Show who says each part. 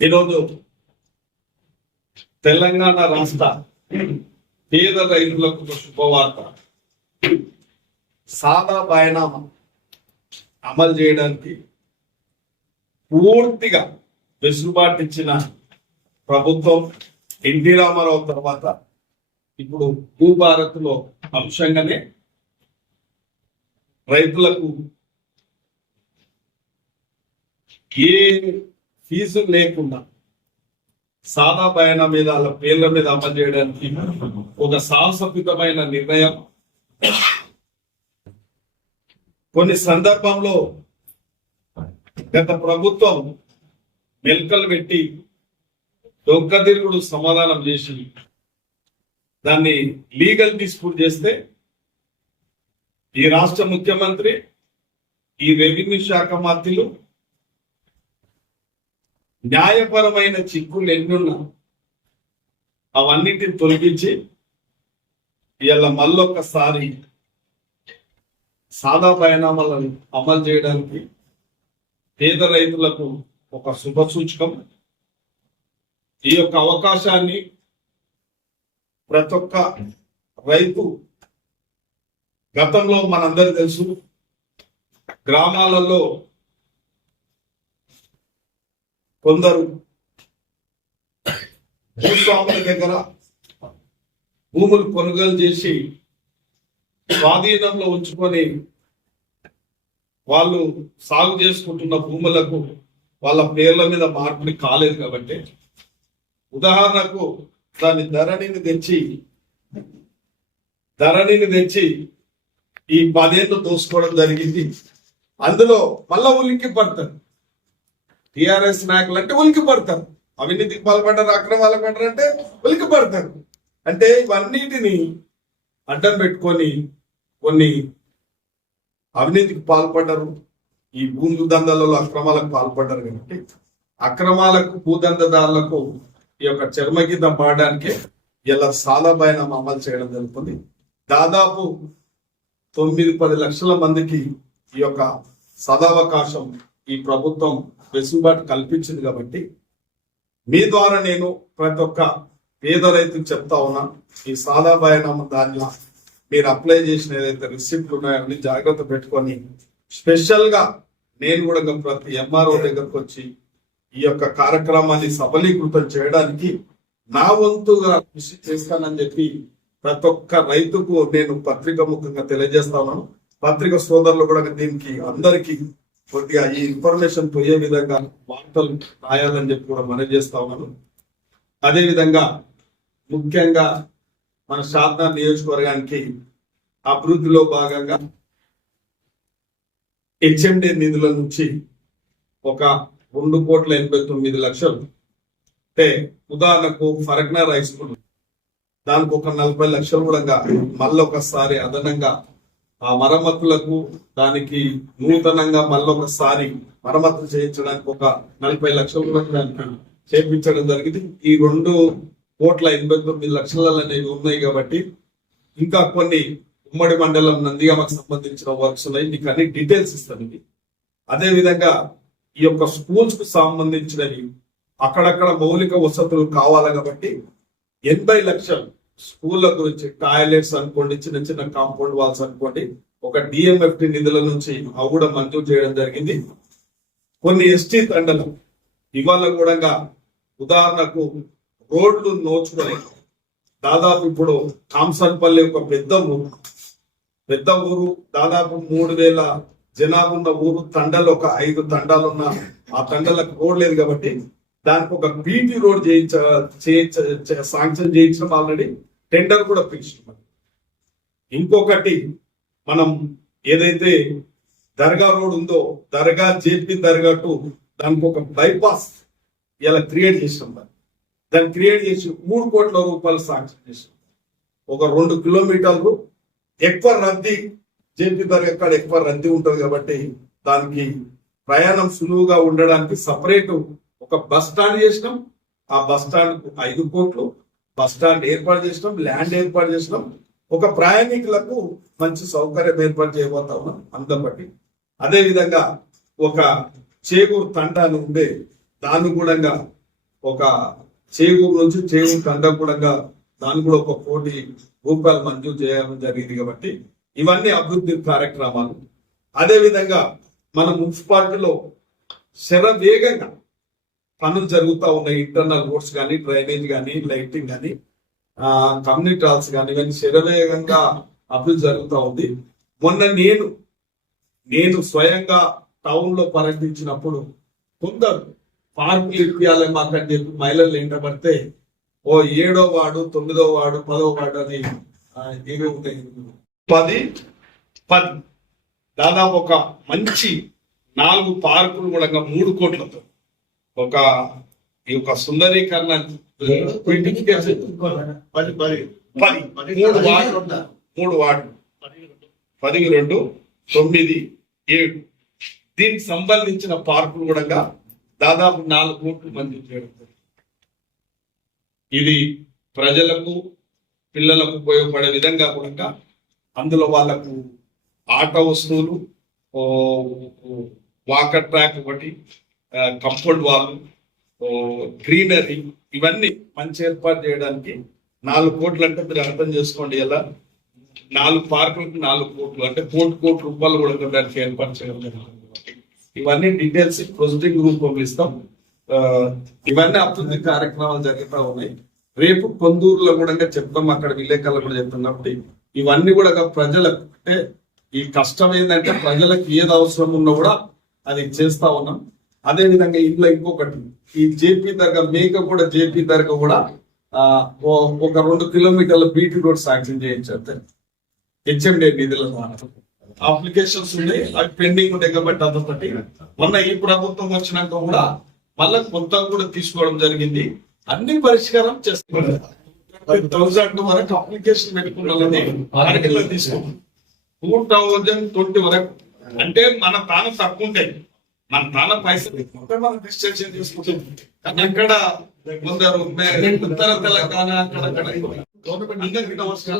Speaker 1: ఈరోజు తెలంగాణ రాష్ట్ర పేద రైతులకు ఒక శుభవార్త. సాదా బయనామా అమలు చేయడానికి పూర్తిగా వెసులుబాటు ఇచ్చిన ప్రభుత్వం ఎన్టీ రామారావు తర్వాత ఇప్పుడు భూభారత్లో అంశంగానే రైతులకు ఏ ఫీజు లేకుండా సాదా బయాన మీద వాళ్ళ పేర్ల మీద అమలు చేయడానికి ఒక సాహసోపితమైన నిర్ణయం. కొన్ని సందర్భంలో గత ప్రభుత్వం మెల్కలు పెట్టి దొంగతిరుగుడు సమాధానం చేసి దాన్ని లీగల్ డిస్ప్యూట్ చేస్తే ఈ రాష్ట్ర ముఖ్యమంత్రి ఈ రెవెన్యూ శాఖ మంత్రులు న్యాయపరమైన చిక్కులు ఎన్నున్నా అవన్నిటిని తొలగించి ఇలా మళ్ళొక్కసారి సాదా పరిణామాలను అమలు చేయడానికి పేద రైతులకు ఒక శుభ సూచకం. ఈ యొక్క అవకాశాన్ని ప్రతి ఒక్క రైతు గతంలో మనందరూ తెలుసు. గ్రామాలలో కొందరు భూస్వాముల దగ్గర భూములు కొనుగోలు చేసి స్వాధీనంలో ఉంచుకొని వాళ్ళు సాగు చేసుకుంటున్న భూములకు వాళ్ళ పేర్ల మీద మార్పుని కాలేదు కాబట్టి ఉదాహరణకు దాని ధరణిని తెచ్చి ధరణిని తెచ్చి ఈ పదేళ్ళు దోసుకోవడం జరిగింది. అందులో మళ్ళా ఉలిక్కి పడతాడు టిఆర్ఎస్ నాయకులు అంటే ఉలికి పడతారు. అవినీతికి పాల్పడ్డారు అక్రమాలకు పడ్డారు అంటే ఉలికి పడతారు. అంటే ఇవన్నిటిని అడ్డం పెట్టుకొని కొన్ని అవినీతికి పాల్పడ్డారు. ఈ భూమి దందాలలో అక్రమాలకు పాల్పడ్డారు కాబట్టి అక్రమాలకు భూదందదారులకు ఈ యొక్క చర్మగీతం పాడడానికి ఇలా సాదాబాయిన అమలు చేయడం జరుగుతుంది. దాదాపు తొమ్మిది పది లక్షల మందికి ఈ యొక్క సదావకాశం ఈ ప్రభుత్వం వెసులుబాటు కల్పించింది కాబట్టి మీ ద్వారా నేను ప్రతి ఒక్క పేద రైతుకు చెప్తా ఉన్నా ఈ సాదా బయనామ దానిలో మీరు అప్లై చేసిన ఏదైతే రిసిప్ట్లు ఉన్నాయో అన్ని జాగ్రత్త పెట్టుకొని స్పెషల్గా నేను కూడా ప్రతి ఎంఆర్ఓ దగ్గరకు వచ్చి ఈ యొక్క కార్యక్రమాన్ని సఫలీకృతం చేయడానికి నా వంతుగా కృషి చేస్తానని చెప్పి ప్రతి ఒక్క రైతుకు నేను పత్రిక ముఖంగా తెలియజేస్తా ఉన్నాను. పత్రిక సోదరులు కూడా దీనికి అందరికీ కొద్దిగా ఈ ఇన్ఫర్మేషన్ పోయే విధంగా వార్తలు రాయాలని చెప్పి కూడా మనం చేస్తా ఉన్నాను. అదే విధంగా ముఖ్యంగా మన శారదా నియోజకవర్గానికి అభివృద్ధిలో భాగంగా హెచ్ఎండి నిధుల నుంచి ఒక రెండు కోట్ల ఎనభై తొమ్మిది లక్షలు. అంటే ఉదాహరణకు ఫరక్నా రైస్ దానికి ఒక నలభై లక్షలు కూడా మళ్ళొకసారి అదనంగా ఆ మరమ్మతులకు దానికి నూతనంగా మళ్ళొకసారి మరమ్మతులు చేయించడానికి ఒక నలభై లక్షలు దానికి చేయించడం జరిగింది. ఈ రెండు కోట్ల ఎనభై తొమ్మిది లక్షలు అనేవి ఉన్నాయి కాబట్టి ఇంకా కొన్ని ఉమ్మడి మండలం నందిగామకు సంబంధించిన వర్క్స్ ఉన్నాయి. మీకు అన్ని డీటెయిల్స్ ఇస్తాను ఇది. అదేవిధంగా ఈ యొక్క స్కూల్స్కు సంబంధించినవి అక్కడక్కడ మౌలిక వసతులు కావాలి కాబట్టి ఎనభై లక్షలు స్కూళ్ళ గురించి టాయిలెట్స్ అనుకోండి చిన్న చిన్న కాంపౌండ్ వాల్స్ అనుకోండి ఒక డిఎంఎఫ్టి నిధుల నుంచి అవి కూడా మంజూరు చేయడం జరిగింది. కొన్ని ఎస్టీ తండలు ఇవాళ కూడా ఉదాహరణకు రోడ్లు నోచుకొని దాదాపు ఇప్పుడు కాంసన్పల్లి ఒక పెద్ద ఊరు. పెద్ద ఊరు దాదాపు మూడు వేల జనాభా ఉన్న ఊరు తండలు ఒక ఐదు తండాలు ఉన్న ఆ తండలకు రోడ్ లేదు కాబట్టి దానికి ఒక బీటీ రోడ్ చేయించ చేయించ శాంక్షన్ చేయించడం ఆల్రెడీ. టెండర్ కూడా పిలిచినాం ఇంకొకటి మనం ఏదైతే దర్గా రోడ్ ఉందో దర్గా జేపీ దర్గా టు దానికి ఒక బైపాస్ ఇలా క్రియేట్ చేసినాం దాన్ని దాన్ని క్రియేట్ చేసి మూడు కోట్ల రూపాయలు శాంక్షన్ చేసినాం. ఒక రెండు కిలోమీటర్లు ఎక్కువ రద్దీ జేపీ దర్గా ఎక్కడ ఎక్కువ రద్దీ ఉంటుంది కాబట్టి దానికి ప్రయాణం సులువుగా ఉండడానికి సపరేట్ ఒక బస్ స్టాండ్ చేసినాం. ఆ బస్ స్టాండ్ ఐదు కోట్లు. బస్ స్టాండ్ ఏర్పాటు చేసినాం ల్యాండ్ ఏర్పాటు చేసినాం. ఒక ప్రయాణికులకు మంచి సౌకర్యం ఏర్పాటు చేయబోతా ఉన్నాం అందబట్టి అదేవిధంగా ఒక చేకూరు తండ అని ఉండే దాన్ని కూడా ఒక చేగూరు నుంచి చేగూరు తండ కూడా దాని కూడా ఒక కోటి రూపాయలు మంజూరు చేయడం జరిగింది కాబట్టి ఇవన్నీ అభివృద్ధి కార్యక్రమాలు. అదేవిధంగా మన మున్సిపాలిటీలో శరవేగంగా పనులు జరుగుతూ ఉన్నాయి ఇంటర్నల్ రోడ్స్ కానీ డ్రైనేజ్ కానీ లైటింగ్ కానీ కమ్యూనిటీ హాల్స్ కానీ ఇవన్నీ శరవేగంగా అభివృద్ధి జరుగుతూ ఉంది. మొన్న నేను నేను స్వయంగా టౌన్లో పర్యటించినప్పుడు కొందరు పార్కులు ఇప్పియాలని మాకని చెప్పి మహిళలు ఏంటపడితే ఓ ఏడో వాడు తొమ్మిదో వాడు పదో వాడు అని ఏమి ఉంటాయి. పది పది. దాదాపు ఒక మంచి నాలుగు పార్కులు కూడా మూడు కోట్లతో. ఒక ఈ యొక్క సుందరీకరణ
Speaker 2: పది పది
Speaker 1: పది మూడు వార్డు. మూడు వార్డు. పది రెండు. తొమ్మిది ఏడు. దీనికి సంబంధించిన పార్కులు కూడా దాదాపు నాలుగు కోట్లు మంది. ఇది ప్రజలకు పిల్లలకు ఉపయోగపడే విధంగా కూడా అందులో వాళ్ళకు ఆట వస్తువులు వాకర్ ట్రాక్ ఒకటి కంపౌండ్ వాళ్ళు గ్రీనరీ ఇవన్నీ మంచి ఏర్పాటు చేయడానికి నాలుగు కోట్లు అంటే మీరు అర్థం చేసుకోండి ఎలా? నాలుగు పార్కులకు నాలుగు కోట్లు అంటే కోటి కోటి రూపాయలు కూడా దానికి ఏర్పాటు చేయడం ఇవన్నీ డీటెయిల్స్ ప్రొసీడింగ్ రూపంలో ఇస్తాం ఇవన్నీ అభివృద్ధి కార్యక్రమాలు జరుగుతూ ఉన్నాయి. రేపు పొందూరులో కూడా చెప్తాం అక్కడ విలేకరులు కూడా చెప్తున్నప్పుడు ఇవన్నీ కూడా ప్రజలకు అంటే ఈ కష్టం ఏంటంటే ప్రజలకు ఏది అవసరం ఉన్నా కూడా అది చేస్తా ఉన్నాం. అదే విధంగా ఇంట్లో ఇంకొకటి ఈ జేపీ దర్గా మేక కూడా జేపీ దర్గా కూడా ఒక రెండు కిలోమీటర్ల బీటీ రోడ్ శాంక్షన్ చేయించారు. హెచ్ఎండి నిధుల ద్వారా. అప్లికేషన్స్ ఉన్నాయి అవి పెండింగ్ ఉన్నాయి కాబట్టి అదొకటి. మొన్న ఈ ప్రభుత్వం వచ్చినాక కూడా మళ్ళా కొంత కూడా తీసుకోవడం జరిగింది. అన్ని పరిష్కారం చేస్తున్నారు థౌసండ్ వరకు అప్లికేషన్ పెట్టుకున్నాలని అరకిలో తీసుకున్నాం. టూ థౌజండ్ ట్వంటీ వరకు. అంటే మన తాను తక్కువ ఉంటాయి. మన డిస్ట్రక్షన్ తీసుకుంటాం కానీ అక్కడ కొందరు ఉత్తర తెలంగాణ అక్కడ గవర్నమెంట్ ఇంకా